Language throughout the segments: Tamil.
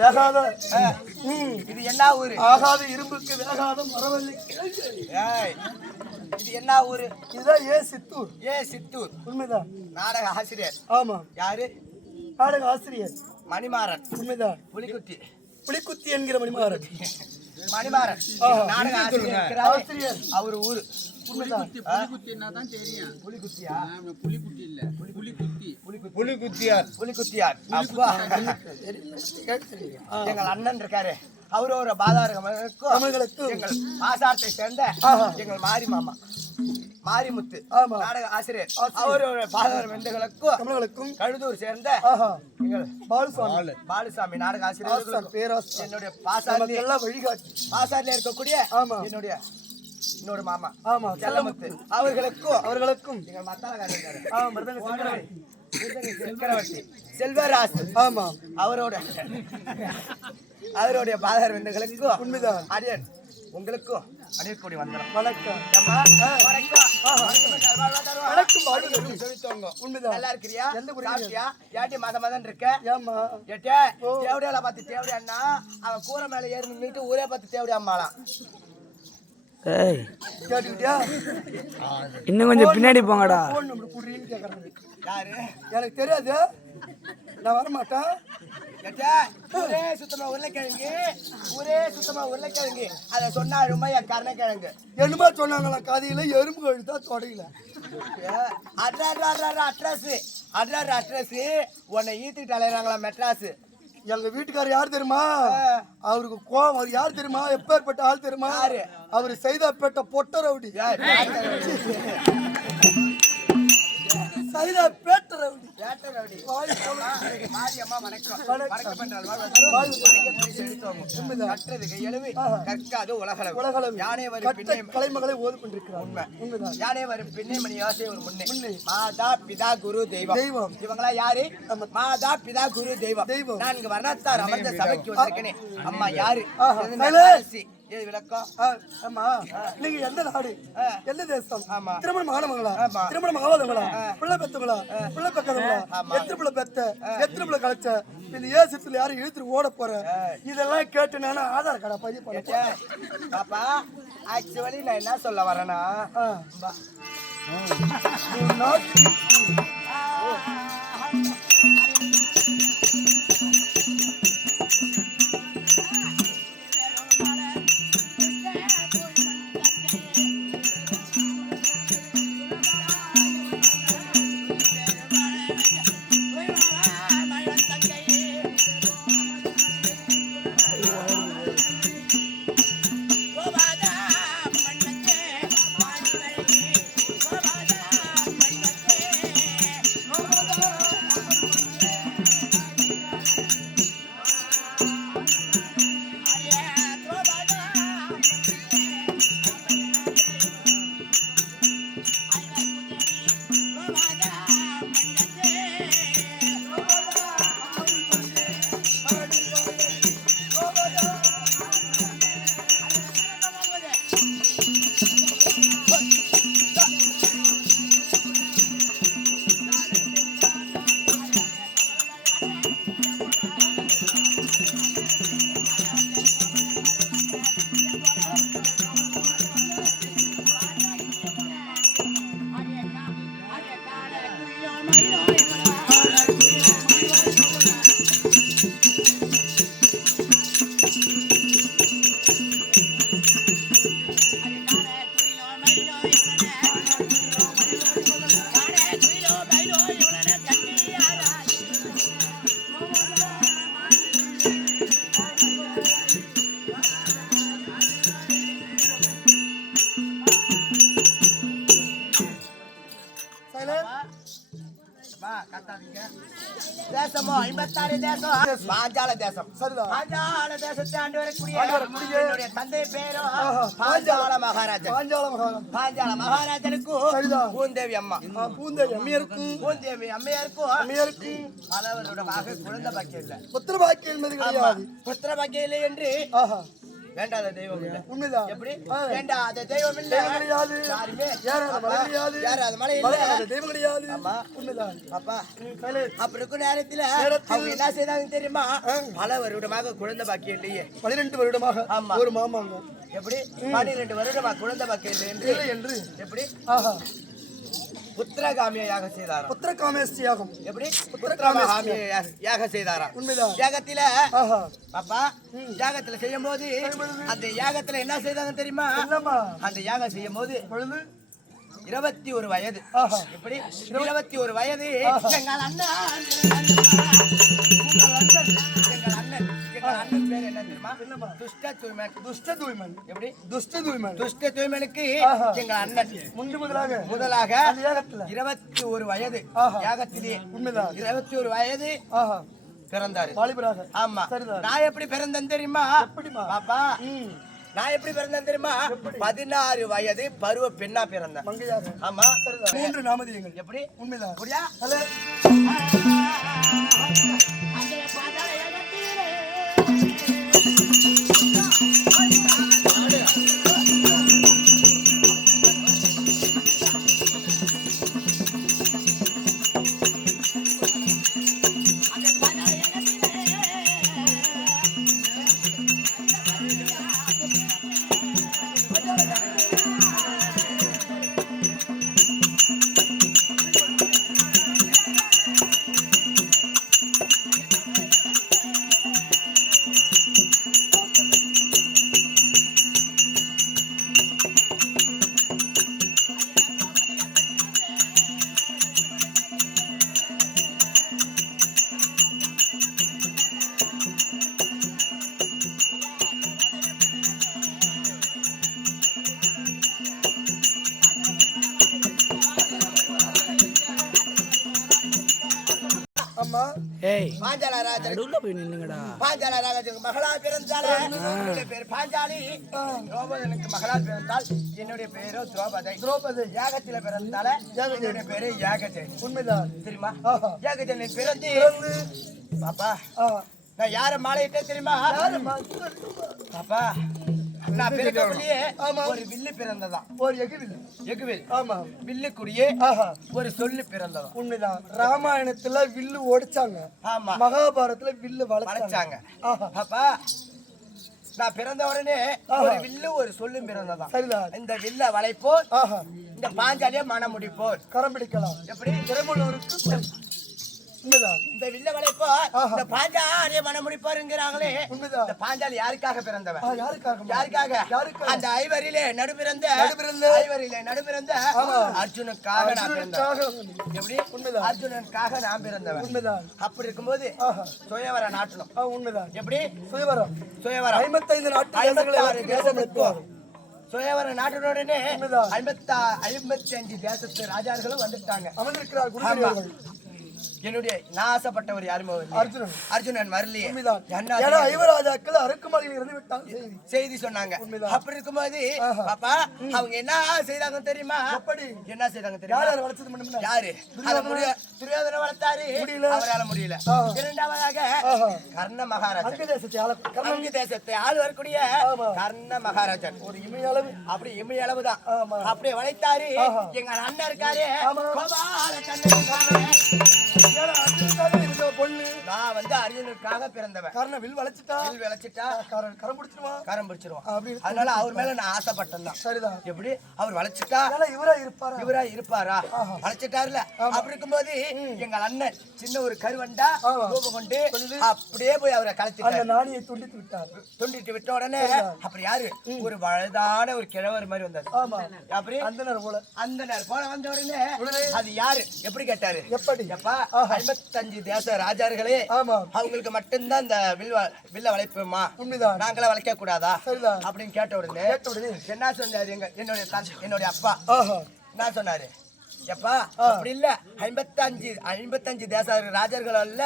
வேகாத இது என்ன ஊரு? ஆகாத இரும்புக்கு வேகாத மரவள்ளி கிழங்கு. இது என்ன ஊரு? இதுதான் சித்தூர். சித்தூர். உண்மைதான். நாடக ஆசிரியர். ஆமா. யாரு? நாடக ஆசிரியர் மணிமாறன். உண்மைதான். புலிக்குத்தி என்கிற மணிமாறன். மணிமாறன் நாடக ஆசிரியர். அவர் ஊரு. புலிக்குத்தியார். எங்கள் அண்ணன் இருக்காரு, அவரு ஒரு பாதாரங்களுக்கும் எங்கள் ஆசாரத்தை சேர்ந்த எங்கள் மாரி மாமா மாரிமுத்து நாடக ஆசிரியர், அவரோட பாதார வெண்டுகளுக்கும் கழுதூர் சேர்ந்த எங்கள் பாலுசாமி நாடக ஆசிரியர் பேராசிரியர், என்னுடைய பாசாரில வழிகாட்டி இருக்கக்கூடிய என்னுடைய இன்னொரு மாமா செல்லமுத்து, அவர்களுக்கும் எங்கள் மத்தாளக்காரர் சக்கரவர்த்தி செல்வராசு அவருடைய பாதர் வெண்டுகளுக்கும் உண்மைதான் அடியன் உங்களுக்கும் அணியக்கூடிய வந்தனம். வணக்கம். உண்மைதான். நல்லா இருக்கிறியா? சாப்பிட்டியா? ஏட்டி மதம் இருக்க? தேவடியால பார்த்து தேவடியான்னா அவன் கூரை மேல ஏறி நின்றுட்டு ஊரே பார்த்து தேவடியா அம்மாலாம். இன்னும் கொஞ்சம் பின்னாடி போங்கடா. யாரு? எனக்கு தெரியாது, நான் வரமாட்டேன். ஊரே சுத்தமா உருளைக்கிழங்கு அத சொன்னா ரொம்ப கருணைக்கிழங்கு என்னமா சொன்னாங்களா? கதையில எறும்பு கழுத்தா தொடையில அட்ரஸ் உன்னை ஈத்துக்கிட்டு அலையறாங்களா மெட்ராஸ். எங்க வீட்டுக்காரர் யார் தெரியுமா? அவருக்கு கோவம். அவர் யார் தெரியுமா? எப்பேற்பட்ட ஆள் தெரியுமா? அவரு சைதாப்பேட்ட பொட்ட ரவுடி. சைதாப்பேட்ட ரவுடி. மாரியம்மா வணக்கம். கற்காது உலகளவு யானை வரும் கலைமகளை ஓது கொண்டிருக்கிறார். உண்மை. யானை வரும் பின்னே மணி யோசை ஒரு முன்னே மாதா பிதா குரு தெய்வம். இவங்களா யாரு? மாதா பிதா குரு தெய்வம். நான் இங்க வர்ணத்தார் அமர்ந்த சபைக்கு வந்திருக்கேனே. அம்மா யாரு? விளக்கம். ஆமா, நீங்க எந்த நாடு, எந்த தேசம்? திருமணம் ஆனவங்களா, திருமணம் ஆவாதவங்களா, பிள்ளை பெத்தவங்களா, பிள்ளை பெக்காதவங்களா, எத்தனை பிள்ளை பெத்த, எத்தனை பிள்ளை கலைச்ச, இந்த ஏசத்துல யாரும் இழுத்துட்டு ஓட போற, இதெல்லாம் கேட்டு நானும் ஆதார் கார்டை பதிவு பண்ண. பாப்பா, ஆக்சுவலி நான் என்ன சொல்ல வரேன்னா, தேசமோ 56 தேசம் பாஞ்சால தேசம். பாஞ்சால தேசத்தை ஆண்டு வரக்கூடிய என்னுடைய தந்தை பேரோ பாஞ்சால மகாராஜன். பாஞ்சால மகாராஜனுக்கும் பூந்தேவி அம்மா, பூந்தேவி அம்மையாருக்கும், பூந்தேவி அம்மையாருக்கும் பலவரோட குழந்தை பாக்கியம் இல்ல, புத்திர பாக்கியம் என்பது கிடையாது. புத்திர பாக்கியம் இல்லை என்று வேண்டாத தெய்வம் இல்ல. உண்மைதான். எப்படி வேண்டாத தெய்வம் இல்ல கிடையாது. யாருமே ஏறாத மலை கிடையாது. ஏறாத மலை இல்ல. மலையாத தெய்வம் கிடையாது. ஆமா. உண்மைதான். அப்பா கையில அப்படி இருக்கும் நேரத்துல அவங்க என்ன செய்தாங்க தெரியுமா? பல வருடமாக குழந்தை பாக்கியம் இல்லையே. 12 வருடமாக ஆமா. ஒரு மாமாங்க. எப்படி 12 வருடமா குழந்தை பாக்கியம் இல்லை இல்லை என்று எப்படி ஆஹா புத்திரகாமிய யாகம் செய்தாராம். புத்திர காமேஷ்டி யாகம். எப்படி புத்திரகாமிய யாகம் செய்தாராம். உண்மைதான். யாகத்தில ஆஹா அப்பா யாகத்துல செய்யும் போது அந்த யாகத்துல என்ன செய்தாங்க தெரியுமா? என்னம்மா அந்த யாகம் செய்யும் போது பொழுது 21 வயது. ஆஹா எப்படி 21 வயது எங்கள் அண்ணன் எங்கள் அண்ணன் பேர் என்ன தெரியுமா? துஷ்ட தூய்மன். துஷ்ட தூய்மன். எப்படி துஷ்ட தூய்மன். துஷ்ட தூய்மனுக்கு எங்கள் அண்ணன் முதலாக அந்த யாகத்துல 21 வயது யாகத்திலே உண்மைதான். 21 வயது ஆஹா பிறந்தாரு. வாலிபராக. ஆமா. சரிதான். நான் எப்படி பிறந்தேன் தெரியுமா? எப்படிமா? பாப்பா நான் எப்படி பிறந்தேன் தெரியுமா? 16 வயது பருவ பெண்ணா பிறந்தேன். மங்கையாக. ஆமா. 3 நாமதியங்கள். எப்படி உண்மைதான். அப்படியா? அம்மா பாஞ்சால ராஜனுக்கு மகளா பிறந்தால என்னுடைய பேர் பாஞ்சாலி. திரௌபதனுக்கு மகளா பிறந்தால் என்னுடைய பேரோ திரௌபதி. திரௌபதி. யாகத்தில பிறந்தால என்னுடைய பேரு யாகஜன். உண்மைதான். தெரியுமா? யாகஜனின் பிறந்து பாப்பா ஆஹா நான் யார மாலையிட்டே தெரியுமா? பாப்பா நான் பிறக்கக்குள்ளேயே ஒரு வில்லு பிறந்ததான். ஒரு எகுவில். எகுவில். ஆமா. வில்லுக்குடியே ஆஹா ஒரு சொல்லு பிறந்ததான். உண்மைதான். ராமாயணத்துல வில்லு ஓடிச்சாங்க. ஆமா. மகாபாரதத்துல வில்லு வளைச்சாங்க. ஆஹா அப்பா நான் பிறந்த உடனே ஒரு வில்லு ஒரு சொல்லும் பிறந்ததான். சரிதான். இந்த வில்ல வளைப்போர் ஆஹா இந்த பாஞ்சாலிய மனம் முடிப்போர். கரம் பிடிக்கலாம். எப்படி திறமுள்ளவருக்கு உண்மைதான். இந்த வில்ல வளைப்போ இந்த பாஞ்சாலிய மனம் முடிப்போருங்கிறாங்களே. உண்மைதான். இந்த பாஞ்சாலி யாருக்காக பிறந்தவன்? யாருக்காக? யாருக்காக? அந்த ஐவரிலே நடுபிறந்த ஐவரிலே நடுபிறந்த அர்ஜுனுக்காக நான் பிறந்தவன். எப்படி? உண்மைதான். அர்ஜுனனுக்காக நான் பிறந்தவன். உண்மைதான். அப்படி இருக்கும்போது சுயவர நாட்டணும். உண்மைதான். எப்படி? சுயவரம். சுயவரம் 55 நாட்டு தேசம் எடுத்தார். சுயவர நாட்டினுடனே 55 55 தேசத்து ராஜார்களும் வந்துட்டாங்க. அமர்ந்திருக்கிறார் குருதேவர்கள். என்னுடைய நான் ஆசைப்பட்டவர் யாருமே அர்ஜுனன். அர்ஜுனன் வரலையே. ஏன்னா ஐவராஜாக்கள் அரக்குமலையில் இருந்து விட்டாங்க செய்தி சொன்னாங்க. அப்படி இருக்கும்போது பாப்பா அவங்க என்ன செய்தாங்க தெரியுமா? என்ன செய்தாங்க தெரியுமா? யாரு? துரியோதனை வளர்த்தாரு. அவரால முடியல. இரண்டாவதாக கர்ண மகாராஜா. கர்ண தேசத்தை ஆள் வரக்கூடிய கர்ண மகாராஜன் ஒரு இமையளவு அப்படி இமையளவுதான் அப்படியே வளைத்தாரு. எங்க அண்ணன் இருக்காரு கோபால கண்ணன். நான் வந்து அர்ஜுனுக்காக பிறந்தவன். காரணம் வில் வளைச்சிட்டா கரம் பிடிச்சிருவான். அதனால அவர் மேல நான் ஆசைப்பட்டேன் தான். சரிதான். எப்படி அவர் வளைச்சிட்டா இவரா இருப்பாரா? வளைச்சிட்டாருல. அப்படி இருக்கும்போது எங்கள் அண்ணன் சின்ன ஒரு கருவண்டா ரூபம் கொண்டு அப்படியே போய் அவரை கலைச்சிட்டாரு. நாடியை துண்டித்து விட்டார். துண்டிட்டு விட்ட உடனே அப்படி யாரு ஒரு வயதான ஒரு கிழவர் மாதிரி வந்தாரு. அப்படி அந்தனர் போல வந்த உடனே அது யாரு எப்படி கேட்டாரு? எப்படி? எப்பா 55 தேச ராஜார்களே அவங்களுக்கு மட்டும்தான் இந்த வில்ல வளைப்புமா? உண்மைதான். நாங்கள வளைக்க கூடாதா அப்படின்னு கேட்ட உடனே என்ன சொன்னாரு? என்னுடைய அப்பா என்ன சொன்னாரு? எப்பா அப்படி இல்ல 55 தேச ராஜர்கள் அல்ல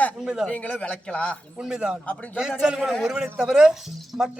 நீங்களும் விளைக்கலாம். உண்மைதான். அப்படின்னு ஒருவனை தவிர மற்ற